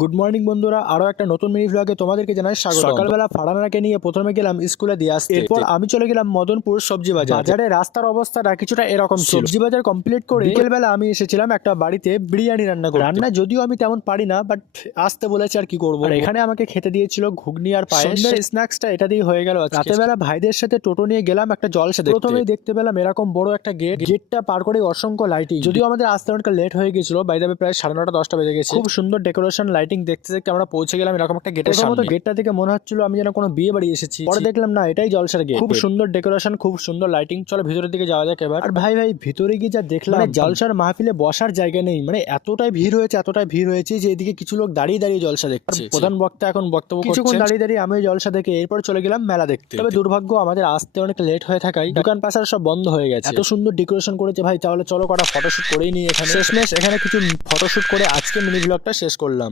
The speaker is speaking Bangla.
গুড মর্নিং বন্ধুরা, আরো একটা নতুন মিনি ব্লগে তোমাদেরকে জানাই স্বাগত। সকালবেলা ফারানাকে নিয়ে প্রথমে গেলাম স্কুলে দিয়ে আসতে, এরপর আমি চলে গেলাম মদনপুর সবজি বাজার। বাজারে রাস্তার অবস্থাটা কিছুটা এরকম ছিল। সবজি বাজার কমপ্লিট করে বিকেলবেলা আমি এসেছিলাম একটা বাড়িতে বিরিয়ানি রান্না করতে। রান্না যদিও আমি তেমন পারি না, বাট আসতে বলেছে আর কি করবো। আর এখানে আমাকে খেতে দিয়েছিল ঘুগনি আর পায়েস। স্ন্যাক্সটা এটা দিয়ে হয়ে গেল। রাতেবেলা ভাইদের সাথে টোটো নিয়ে গেলাম একটা জলসা দেখতে। প্রথমেই দেখতে পেলাম এরকম বড় একটা গেটটা পার করে অসংখ্য লাইটিং। যদিও আমাদের আসতে অনেকটা লেট হয়ে গেছিল, বাই দ্য ওয়ে প্রায় 9:30 10টা বেজে গেছে। খুব সুন্দর ডেকোরেশন লাইটিং দেখতে দেখতে আমরা পৌঁছে গেলাম এরকম একটা গেটের সামনে। গেটটা থেকে মনে হচ্ছিল আমি যেন কোনো বিয়ে বাড়ি এসেছি। পরে দেখলাম না, এটাই জলসার গেট। খুব সুন্দর ডেকোরেশন, খুব সুন্দর লাইটিং। চলো ভিতরের দিকে যাওয়া যাক এবার। আর ভাই ভিতরে গিয়ে যা দেখলাম, জলসার মাহফিলে বসার জায়গা নেই। মানে এতটাই ভিড় হয়েছে যে এদিকে কিছু লোক দাঁড়িয়ে দাঁড়িয়ে জলসা দেখছে। প্রধান বক্তা এখন বক্তব্য করছেন। কিছুক্ষণ দাঁড়িয়ে আমি জলসা দেখে এরপর চলে গেলাম মেলা দেখতে। তবে দুর্ভাগ্য আমাদের আসতে অনেক লেট হয়ে থাকায় দোকান পাশার সব বন্ধ হয়ে গেছে। এত সুন্দর ডেকোরেশন করেছে ভাই, তাহলে চলো কটা ফটোশুট করেই নিই এখানে। শেষমেশ এখানে কিছু ফটোশুট করে আজকে মিনি ব্লগটা শেষ করলাম।